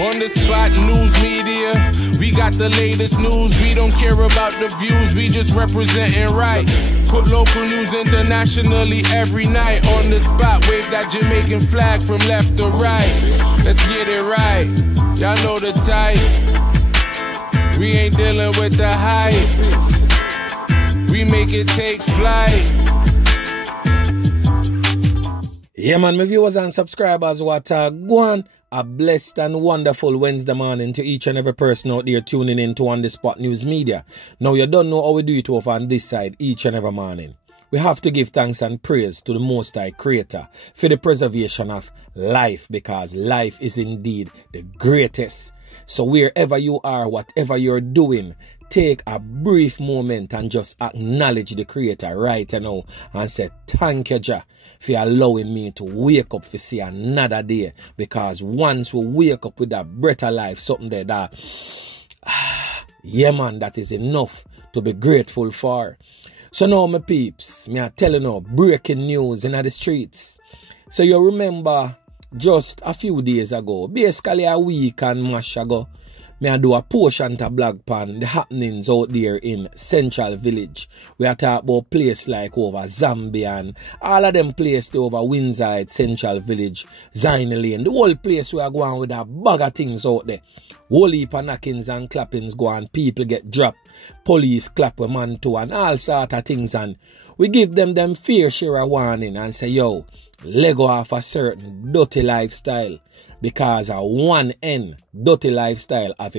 On the spot news media, we got the latest news. We don't care about the views, we just representing right. Put local news internationally every night. On the spot, wave that Jamaican flag from left to right. Let's get it right, y'all know the type. We ain't dealing with the hype, we make it take flight. Yeah man, my viewers and subscribers, what go on. A blessed and wonderful Wednesday morning to each and every person out there tuning in to On The Spot News Media. Now you don't know how we do it over on this side each and every morning. We have to give thanks and praise to the Most High Creator for the preservation of life, because life is indeed the greatest. So wherever you are, whatever you're doing, take a brief moment and just acknowledge the Creator right now and say thank you, Jah, for allowing me to wake up to see another day. Because once we wake up with that breath of life, something there that, yeah man, that is enough to be grateful for. So now my peeps, me are telling you breaking news in the streets. So you remember just a few days ago, basically a week and much ago, me I do a portion to blog pan the happenings out there in Central Village. We are talking about place like over Zambia and all of them places over Windsor, Central Village, Zine Lane. The whole place we are going with a bag of things out there. Whole heap of knockings and clappings go on, people get dropped, police clap a man too and all sort of things, and we give them fair share of warning and say, yo, let go off a certain dirty lifestyle. Because at one end, dirty lifestyle of,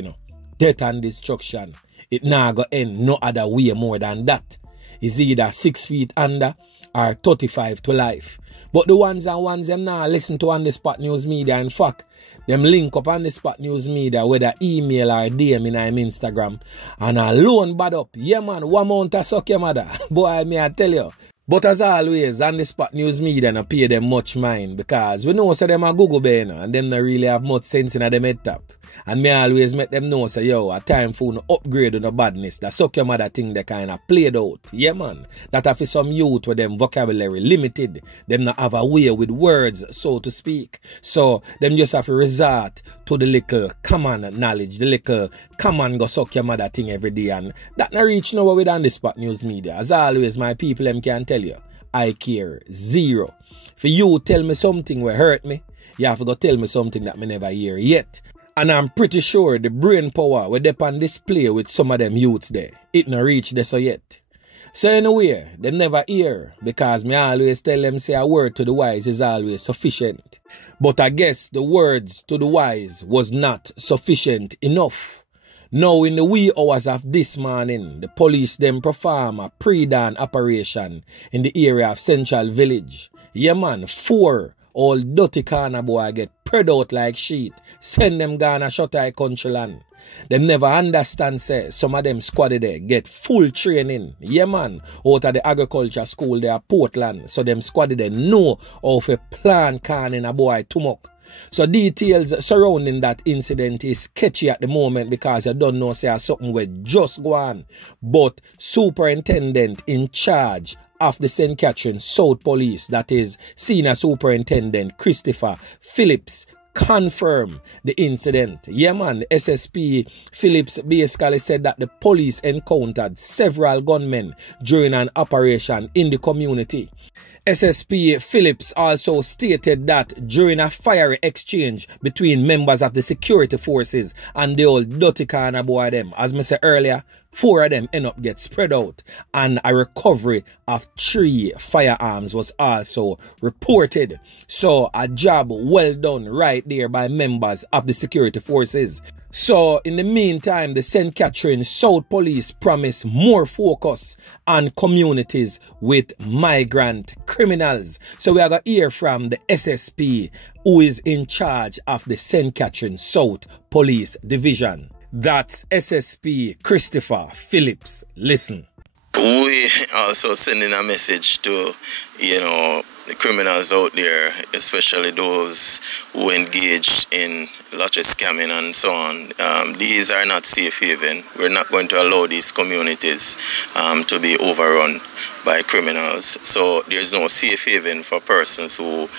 death and destruction. It now go end no other way more than that. It's either 6 feet under or 35 to life. But the ones them now listen to On The Spot News Media. In fact, them link up On The Spot News Media, whether email or DM in Instagram. And alone bad up. Yeah man, one month to suck your mother. Boy, me I tell you. But as always, On The Spot News Media no pay them much mind, because we know say them a Google bear and them not really have much sense in them head top. And me always make them know say, yo, a time for no upgrade on the badness. That suck your mother thing they kind of played out. Yeah man, that for some youth with them vocabulary limited, them not have a way with words, so to speak. So them just have to resort to the little common knowledge, the little common go suck your mother thing every day, and that not reach nowhere with On The Spot News Media. As always, my people them can tell you, I care zero. For you tell me something will hurt me, you have to go tell me something that me never hear yet. And I'm pretty sure the brain power will depend on display with some of them youths there. It not reach there so yet. So anyway, them never hear, because me always tell them say a word to the wise is always sufficient. But I guess the words to the wise was not sufficient enough. Now in the wee hours of this morning, the police them perform a pre-dawn operation in the area of Central Village. Yeah man, 4 old dirty corner boy get spread out like sheet. Send them Ghana shut eye country land. Them never understand say some of them squaddy there get full training. Yeah man, out of the agriculture school there Portland. So them squaddy there know how to plant corn in a boy tumok. So details surrounding that incident is sketchy at the moment, because you don't know say something will just go on. But superintendent in charge of the St. Catherine South Police, that is Senior Superintendent Christopher Phillips, confirm the incident. Yeah man, the SSP Phillips basically said that the police encountered several gunmen during an operation in the community. SSP Phillips also stated that during a fiery exchange between members of the security forces and the old dirty corner boy them, as I said earlier, 4 of them end up get spread out, and a recovery of 3 firearms was also reported. So a job well done right there by members of the security forces. So in the meantime, the St. Catherine South Police promise more focus on communities with migrant criminals. So we are going to hear from the SSP who is in charge of the St. Catherine South Police Division. That's SSP Christopher Phillips. Listen. We also sending a message to, the criminals out there, especially those who engaged in lottery scamming and so on. These are not safe haven. We're not going to allow these communities to be overrun by criminals. So there's no safe haven for persons who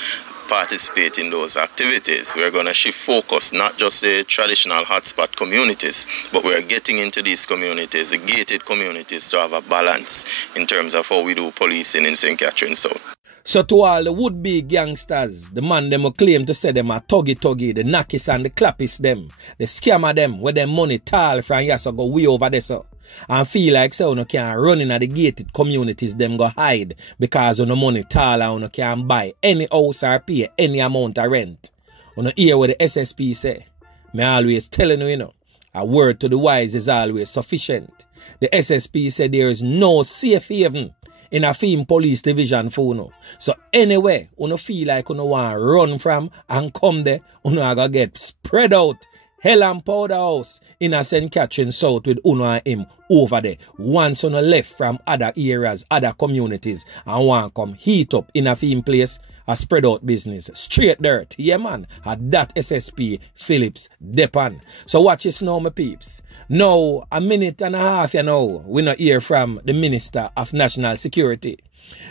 participate in those activities. We're going to shift focus, not just the traditional hotspot communities, but we're getting into these communities, the gated communities, to have a balance in terms of how we do policing in St. Catherine South. So to all the would-be gangsters, the man them who claim to say them are tuggy, the knockis and the clappis them, the scammer them, where them money tall from yes go way over there so. And feel like so you can't run in the gated communities, them go hide because you no money tall and you can't buy any house or pay any amount of rent. You know hear what the SSP say. Me always telling you, you know, a word to the wise is always sufficient. The SSP said there is no safe haven in a Fim police division for you. So anyway, you feel like you want to run from and come there, you gonna get spread out. Hell and powder house in a St. Catherine South with Uno and him over there. Once on the left from other areas, other communities, and want come heat up in a Fim place, a spread out business. Straight dirt. Yeah man. At that SSP Phillips Depan. So watch this now, my peeps. Now, a minute and a half, you know, we not hear from the Minister of National Security.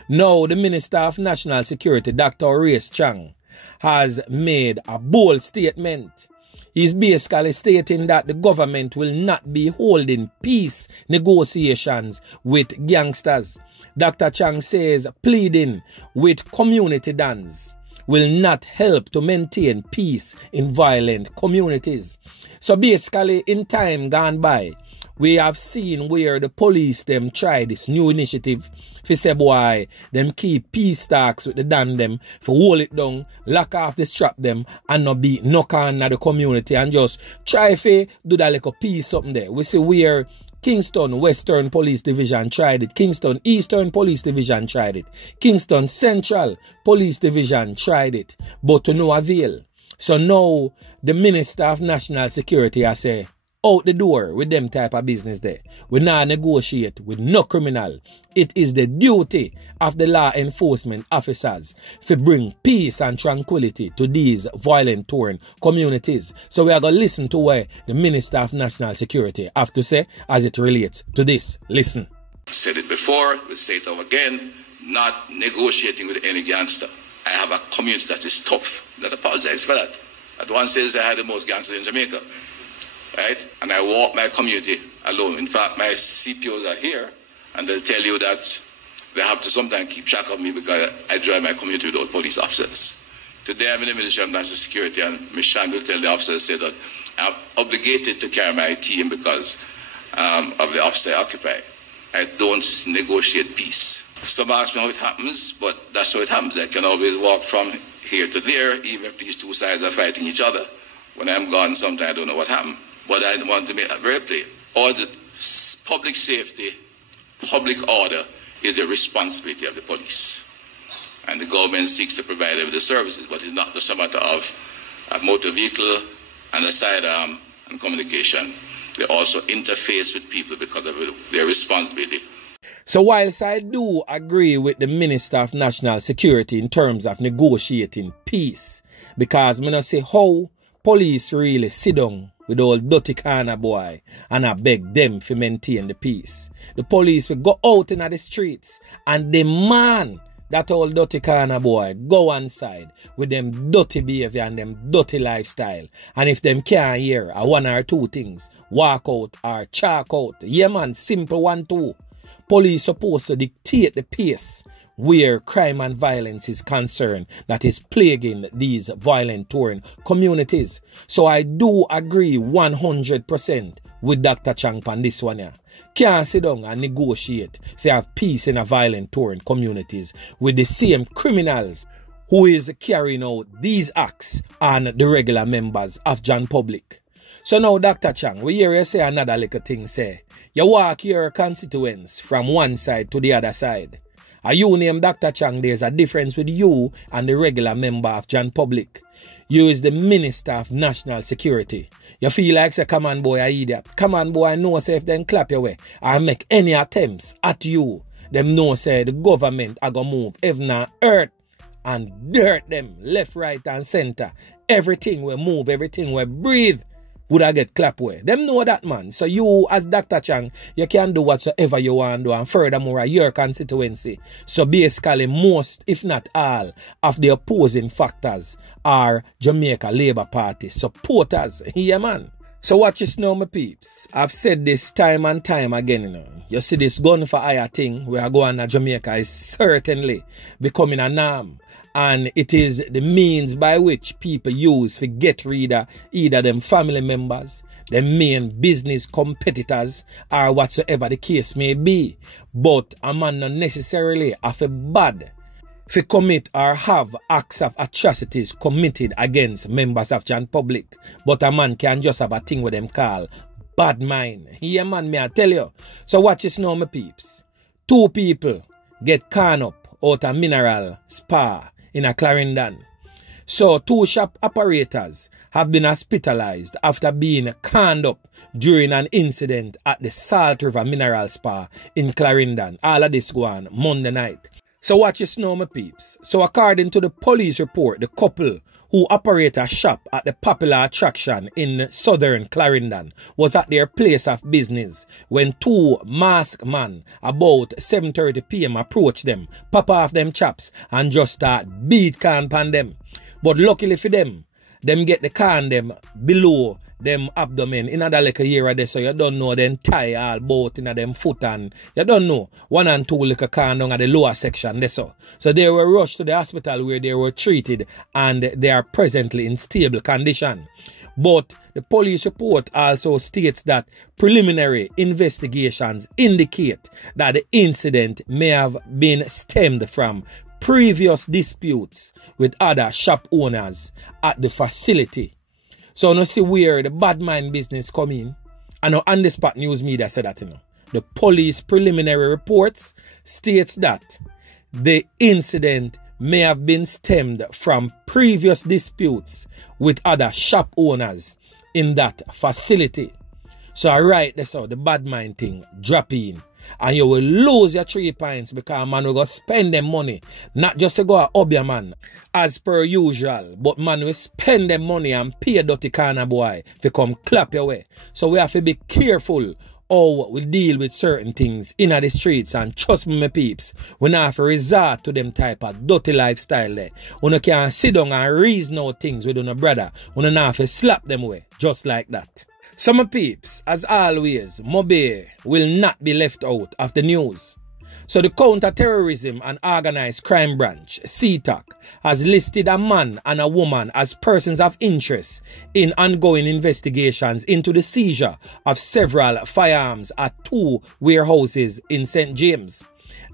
Now, the Minister of National Security, Dr. Horace Chang, has made a bold statement. He's basically stating that the government will not be holding peace negotiations with gangsters. Dr. Chang says pleading with community dons will not help to maintain peace in violent communities. So basically, in time gone by, we have seen where the police them try this new initiative for say boy them keep peace talks with the dan them for hold it down, lock off the strap them and not be knock on at the community and just try to do that like a peace up there. We see where Kingston Western Police Division tried it. Kingston Eastern Police Division tried it. Kingston Central Police Division tried it. But to no avail. So now the Minister of National Security has said, out the door with them type of business there. We not negotiate with no criminal. It is the duty of the law enforcement officers to bring peace and tranquility to these violent torn communities. So we are going to listen to what the Minister of National Security have to say as it relates to this. Listen. Said it before, we'll say it over again, not negotiating with any gangster. I have a community that is tough. Not apologize for that. At one says I had the most gangsters in Jamaica. Right? And I walk my community alone. In fact, my CPOs are here, and they'll tell you that they have to sometimes keep track of me because I drive my community without police officers. Today I'm in the Ministry of National Security, and Ms. Shan will tell the officers say that I'm obligated to carry my team because of the officer I occupy. I don't negotiate peace. Some ask me how it happens, but that's how it happens. I can always walk from here to there, even if these two sides are fighting each other. When I'm gone, sometimes I don't know what happened. But I want to make that very clear. All the public safety, public order is the responsibility of the police. And the government seeks to provide them with the services, but it's not just a matter of a motor vehicle and a sidearm and communication. They also interface with people because of their responsibility. So whilst I do agree with the Minister of National Security in terms of negotiating peace, because I not say how police really sit down with old dirty corner boy and I beg them to maintain the peace. The police will go out in the streets and demand that old dirty corner boy go inside with them dirty behavior and them dirty lifestyle. And if them can't hear one or two things, walk out or chalk out. Yeah man, simple 1, 2. Police supposed to dictate the pace where crime and violence is concerned that is plaguing these violent torn communities. So I do agree 100% with Dr. Chang on this one here. Can't sit down and negotiate to have peace in a violent torn communities with the same criminals who is carrying out these acts on the regular members of John Public. So now Dr. Chang, we hear you say another little thing say, you walk your constituents from one side to the other side. Are you name Dr. Chang, there's a difference with you and the regular member of John Public. You is the Minister of National Security. You feel like say, come on boy, I idiot. Come on boy, I know say if them clap your way or make any attempts at you, them know say the government are gonna move heaven and earth and dirt them left, right and center. Everything will move, everything will breathe. would I get ClapWeh. Them know that, man. So you, as Dr. Chang, you can do whatsoever you want to do, and furthermore, your constituency. So basically, most, if not all, of the opposing factors are Jamaica Labour Party supporters. Yeah, man. So watch this now, my peeps. I've said this time and time again, you know. You see this gun for hire thing we are going to Jamaica is certainly becoming a norm. And it is the means by which people use to get rid of either them family members, the main business competitors, or whatsoever the case may be. But a man not necessarily have a bad to commit or have acts of atrocities committed against members of the public. But a man can just have a thing with them call bad mind. Yeah, man, may I tell you. So watch this now, my peeps. 2 people get caught up out of mineral spa in a Clarendon. So 2 shop operators have been hospitalized after being canned up during an incident at the Salt River Mineral Spa in Clarendon. All of this go on Monday night. So watch this now, my peeps. So according to the police report, the couple who operate a shop at the popular attraction in southern Clarendon was at their place of business when 2 masked men about 7:30 p.m. approached them, pop off them chaps and just start beat can pan them. But luckily for them get the can them below them abdomen in a like a year or so you don't know then tie all both in them foot and you don't know 1 and 2 like a can down at the lower section there so they were rushed to the hospital where they were treated and they are presently in stable condition. But the police report also states that preliminary investigations indicate that the incident may have been stemmed from previous disputes with other shop owners at the facility. So now see where the bad mind business come in. And now on the spot news media said that, you know. The police preliminary reports states that the incident may have been stemmed from previous disputes with other shop owners in that facility. So I write this out, the bad mind thing, drop in. And you will lose your 3 points because man will go spend them money. Not just to go a hobby man as per usual. But man will spend them money and pay a dirty corner boy if you come clap your way. So we have to be careful how we deal with certain things in the streets. And trust me, my peeps, we not have to resort to them type of dirty lifestyle there. We can't sit down and reason out things with our brother. We not have to slap them away just like that. So my peeps, as always, Mobe will not be left out of the news. So the Counter-Terrorism and Organized Crime Branch, CTOC, has listed a man and a woman as persons of interest in ongoing investigations into the seizure of several firearms at 2 warehouses in St. James.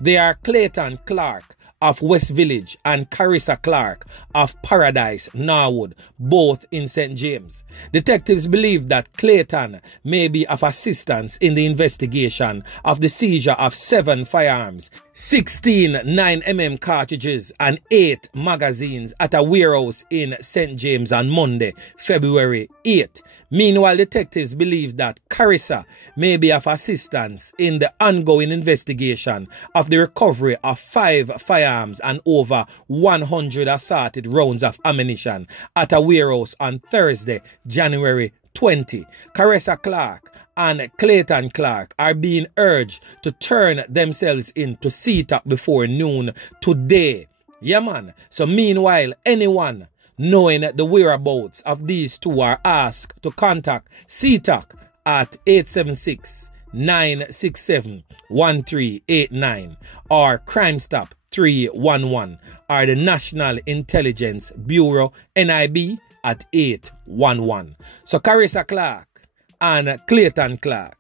They are Clayton Clarke of West Village and Carrisa Clarke of Paradise, Norwood, both in St. James. Detectives believe that Clayton may be of assistance in the investigation of the seizure of 7 firearms, 16 9mm cartridges and 8 magazines at a warehouse in St. James on Monday, February 8. Meanwhile, detectives believe that Carrisa may be of assistance in the ongoing investigation of the recovery of 5 firearms and over 100 assorted rounds of ammunition at a warehouse on Thursday, January 20. Carrisa Clarke and Clayton Clarke are being urged to turn themselves in to CTOC before noon today. Yeah, man. So meanwhile, anyone knowing the whereabouts of these 2 are asked to contact CTOC at 876-967-1389 or Crime Stop 311 or the National Intelligence Bureau NIB at 811. So Carrisa Clarke and Clayton Clarke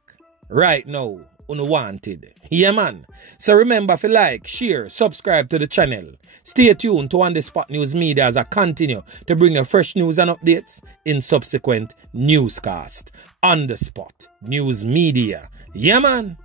right now unwanted. Yeah, man. So remember to like, share, subscribe to the channel. Stay tuned to On The Spot News Media as I continue to bring you fresh news and updates in subsequent newscast. On The Spot News Media. Yeah, man.